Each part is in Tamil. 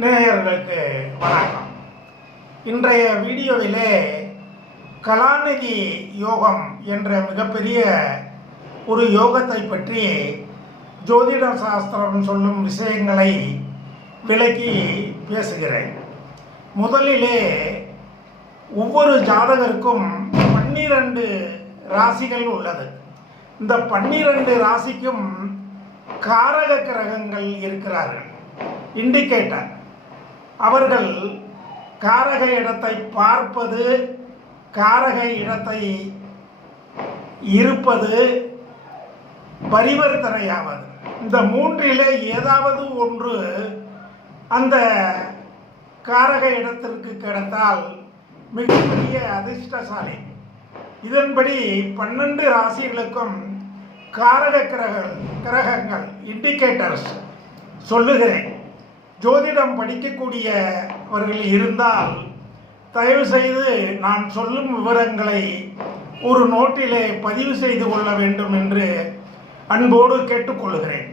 நேயர்களுக்கு வணக்கம். இன்றைய வீடியோவிலே கலாநிதி யோகம் என்ற மிகப்பெரிய ஒரு யோகத்தை பற்றி ஜோதிட சாஸ்திரம் சொல்லும் விஷயங்களை விளக்கி பேசுகிறேன். முதலிலே ஒவ்வொரு ஜாதகருக்கும் 12 ராசிகள் உள்ளது. இந்த 12 ராசிக்கும் காரக கிரகங்கள் இருக்கிறார்கள், இண்டிகேட்டர். அவர்கள் காரக இடத்தை பார்ப்பது, காரக இடத்தை இருப்பது, பரிவர்த்தனையாவது, இந்த மூன்றிலே ஏதாவது ஒன்று அந்த காரக இடத்திற்கு கிடைத்தால் மிகப்பெரிய அதிர்ஷ்டசாலி. இதன்படி 12 ராசிகளுக்கும் காரக கிரகங்கள் இண்டிகேட்டர்ஸ் சொல்லுகிறேன். ஜோதிடம் படிக்கக்கூடியவர்கள் இருந்தால் தயவு செய்து நான் சொல்லும் விவரங்களை ஒரு நோட்டிலே பதிவு செய்து கொள்ள வேண்டும் என்று அன்போடு கேட்டுக்கொள்கிறேன்.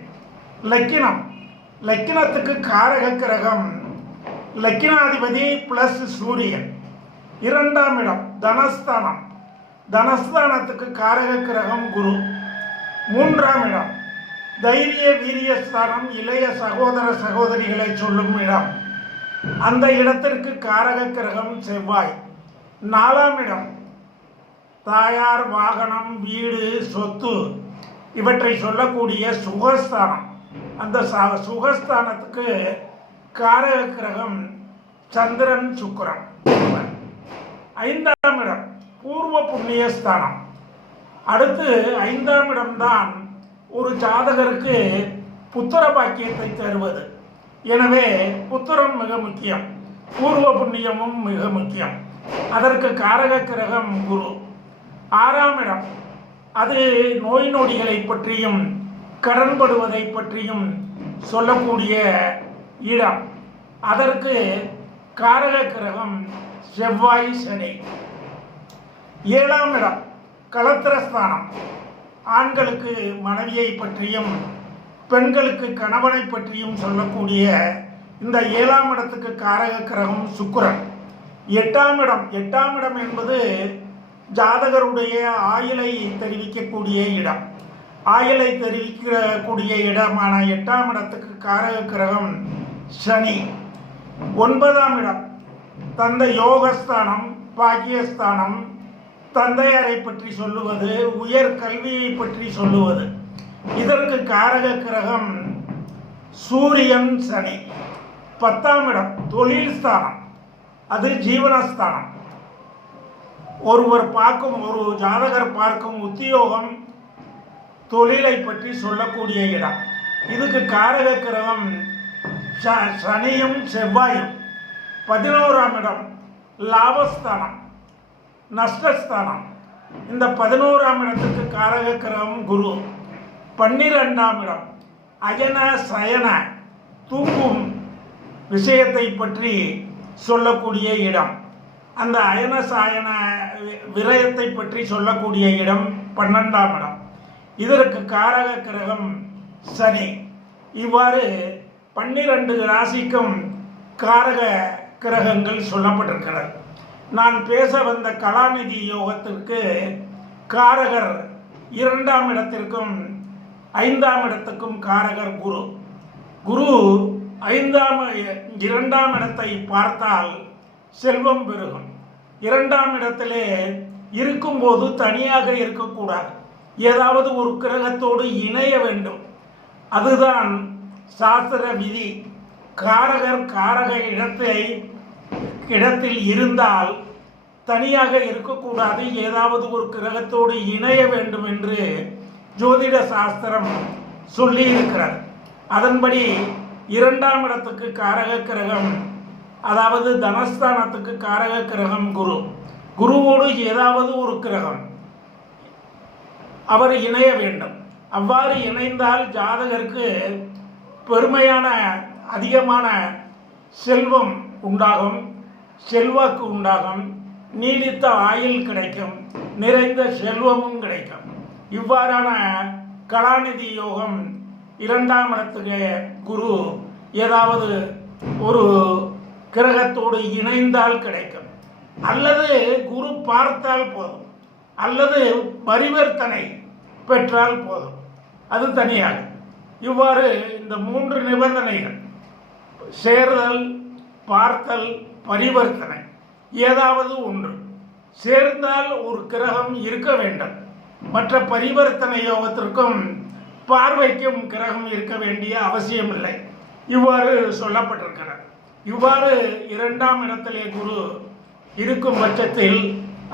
லக்கினத்துக்கு காரக கிரகம் லக்கினாதிபதி பிளஸ் சூரியன். 2ஆம் இடம் தனஸ்தானம், தனஸ்தானத்துக்கு காரக கிரகம் குரு. 3ஆம் இடம் தைரிய வீரியஸ்தானம், இளைய சகோதர சகோதரிகளை சொல்லும் இடம், அந்த இடத்திற்கு காரக கிரகம் செவ்வாய். 4ஆம் இடம் தாயார், வாகனம், வீடு, சொத்து இவற்றை சொல்லக்கூடிய சுகஸ்தானம், அந்த சுகஸ்தானத்துக்கு காரக கிரகம் சந்திரன், சுக்கிரன். 5ஆம் இடம் பூர்வ புண்ணியஸ்தானம். அடுத்து 5ஆம் இடம்தான் ஒரு ஜாதகருக்கு புத்திர பாக்கியத்தை தருவது. எனவே புத்திரம் மிக முக்கியம், பூர்வ புண்ணியமும் மிக முக்கியம். அதற்கு காரக கிரகம் குரு. 6ஆம் இடம் அது நோய் நொடிகளை பற்றியும் கடன்படுவதை பற்றியும் சொல்லக்கூடிய இடம். அதற்கு காரக கிரகம் செவ்வாய், சனி. 7ஆம் இடம் களத்திரஸ்தானம், ஆண்களுக்கு மனைவியை பற்றியும் பெண்களுக்கு கணவனை பற்றியும் சொல்லக்கூடிய இந்த 7ஆம் இடத்துக்கு காரக கிரகம் சுக்கிரன். 8ஆம் இடம் என்பது ஜாதகருடைய ஆயுளை தெரிவிக்கக்கூடிய இடம். ஆயுளை தெரிவிக்கக்கூடிய இடமான 8ஆம் இடத்துக்கு காரக கிரகம் சனி. 9ஆம் இடம் தந்தை யோகஸ்தானம், பாக்கியஸ்தானம், தந்தையாரை பற்றி சொல்லுவது, உயர் கல்வியை பற்றி சொல்லுவது. இதற்கு காரக கிரகம் சூரியன், சனி. 10ஆம் இடம் தொழில் ஸ்தானம், அது ஜீவனஸ்தானம். ஒரு ஜாதகர் பார்க்கும் உத்தியோகம், தொழிலை பற்றி சொல்லக்கூடிய இடம். இதுக்கு காரக கிரகம் சனியும் செவ்வாயும். 11ஆம் இடம் லாபஸ்தானம், நஷ்டஸ்தானம். இந்த 11ஆம் இடத்துக்கு காரக கிரகம் குரு. 12ஆம் இடம் அயன சயன, தூங்கும் விஷயத்தை பற்றி சொல்லக்கூடிய இடம். அந்த அயன சாயன விரயத்தை பற்றி சொல்லக்கூடிய இடம் 12ஆம் இடம். இதற்கு காரக கிரகம் சனி. இவ்வாறு 12 ராசிக்கும் காரக கிரகங்கள் சொல்லப்பட்டிருக்கிறது. நான் பேச வந்த கலாநிதி யோகத்திற்கு காரகர் 2ஆம் இடத்திற்கும் 5ஆம் இடத்துக்கும் காரகர் குரு. குரு 2ஆம் இடத்தை பார்த்தால் செல்வம் பெருகும். 2ஆம் இடத்திலே இருக்கும்போது தனியாக இருக்கக்கூடாது, ஏதாவது ஒரு கிரகத்தோடு இணைய வேண்டும். அதுதான் சாஸ்திர விதி. காரகர் காரக இடத்தில் இருந்தால் தனியாக இருக்கக்கூடாது, ஏதாவது ஒரு கிரகத்தோடு இணைய வேண்டும் என்று ஜோதிட சாஸ்திரம் சொல்லி இருக்கிறார். அதன்படி 2ஆம் இடத்துக்கு காரக கிரகம், அதாவது தனஸ்தானத்துக்கு காரக கிரகம் குரு. குருவோடு ஏதாவது ஒரு கிரகம் அவர் இணைய வேண்டும். அவ்வாறு இணைந்தால் ஜாதகருக்கு பெருமையான அதிகமான செல்வம் உண்டாகும், செல்வாக்கு உண்டாகும், நீடித்த ஆயுள் கிடைக்கும், நிறைந்த செல்வமும் கிடைக்கும். இவ்வாறான கலாநிதி யோகம் 2ஆம் இடத்துக்கு குரு ஏதாவது ஒரு கிரகத்தோடு இணைந்தால் கிடைக்கும், அல்லது குரு பார்த்தால் போதும், அல்லது பரிவர்த்தனை பெற்றால் போதும், அது தனியாக. இவ்வாறு இந்த 3 நிபந்தனைகள், சேர்தல், பார்த்தல், பரிவர்த்தனை, ஏதாவது ஒன்று சேர்ந்தால் ஒரு கிரகம் இருக்க வேண்டும். மற்ற பரிவர்த்தனை யோகத்திற்கும் பார்வைக்கும் கிரகம் இருக்க வேண்டிய அவசியமில்லை. இவ்வாறு சொல்லப்பட்டிருக்கிறது. இவ்வாறு 2ஆம் இடத்திலே குரு இருக்கும் பட்சத்தில்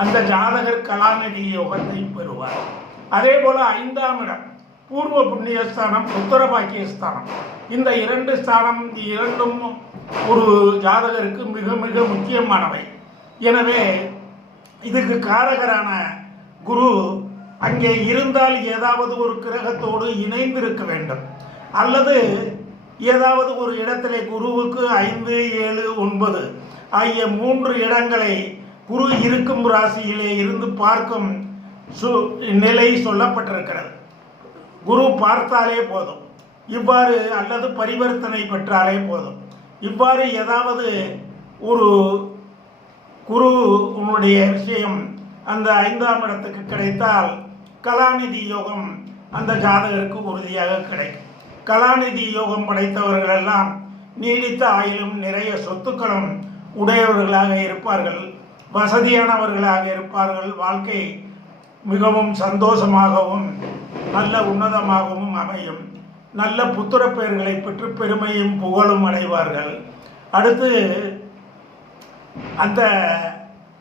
அந்த ஜாதகர் கலாநிதி யோகத்தை பெறுவார். அதே போல 5ஆம் இடம் பூர்வ புண்ணியஸ்தானம், உத்தர பாக்கியஸ்தானம், இந்த 2 ஸ்தானம், இரண்டும் ஒரு ஜாதகருக்கு மிக மிக முக்கியமானவை. எனவே இதுக்கு காரகரான குரு அங்கே இருந்தால் ஏதாவது ஒரு கிரகத்தோடு இணைந்திருக்க வேண்டும், அல்லது ஏதாவது ஒரு இடத்திலே குருவுக்கு 5, 7, 9 ஆகிய 3 இடங்களை குரு இருக்கும் ராசியிலே இருந்து பார்க்கும் நிலை சொல்லப்பட்டிருக்கிறது. குரு பார்த்தாலே போதும், இவ்வாறு, அல்லது பரிவர்த்தனை பெற்றாலே போதும். இவ்வாறு ஏதாவது ஒரு குரு உன்னுடைய விஷயம் அந்த 5ஆம் இடத்துக்கு கிடைத்தால் கலாநிதி யோகம் அந்த ஜாதகருக்கு உறுதியாக கிடைக்கும். கலாநிதி யோகம் படைத்தவர்களெல்லாம் நீடித்த ஆயுளும் நிறைய சொத்துக்களும் உடையவர்களாக இருப்பார்கள், வசதியானவர்களாக இருப்பார்கள். வாழ்க்கை மிகவும் சந்தோஷமாகவும் நல்ல உன்னதமாகவும் அமையும். நல்ல புத்திர பெயர்களை பெற்று பெருமையும் புகழும் அடைவார்கள். அடுத்து அந்த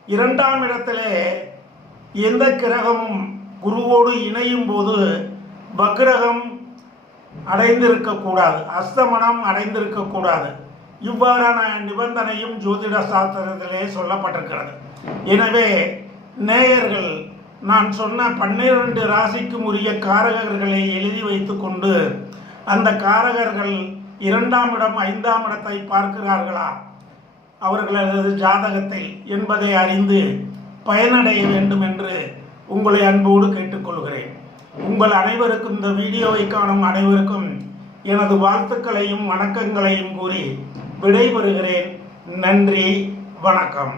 2ஆம் இடத்திலே எந்த கிரகமும் குருவோடு இணையும் போது வக்ரகம் அடைந்திருக்கக்கூடாது, அஸ்தமனம் அடைந்திருக்கக்கூடாது. இவ்வாறான நிபந்தனையும் ஜோதிட சாஸ்திரத்திலே சொல்லப்பட்டிருக்கிறது. எனவே நேயர்கள் நான் சொன்ன 12 ராசிக்கும் உரிய காரகர்களை எழுதி வைத்து கொண்டு அந்த காரகர்கள் 2ஆம் இடம் 5ஆம் இடத்தை பார்க்கிறார்களா அவர்களது ஜாதகத்தில் என்பதை அறிந்து பயனடைய வேண்டும் என்று உங்களை அன்போடு கேட்டுக்கொள்கிறேன். உங்கள் அனைவருக்கும், இந்த வீடியோவை காணும் அனைவருக்கும் எனது வாழ்த்துக்களையும் வணக்கங்களையும் கூறி விடைபெறுகிறேன். நன்றி, வணக்கம்.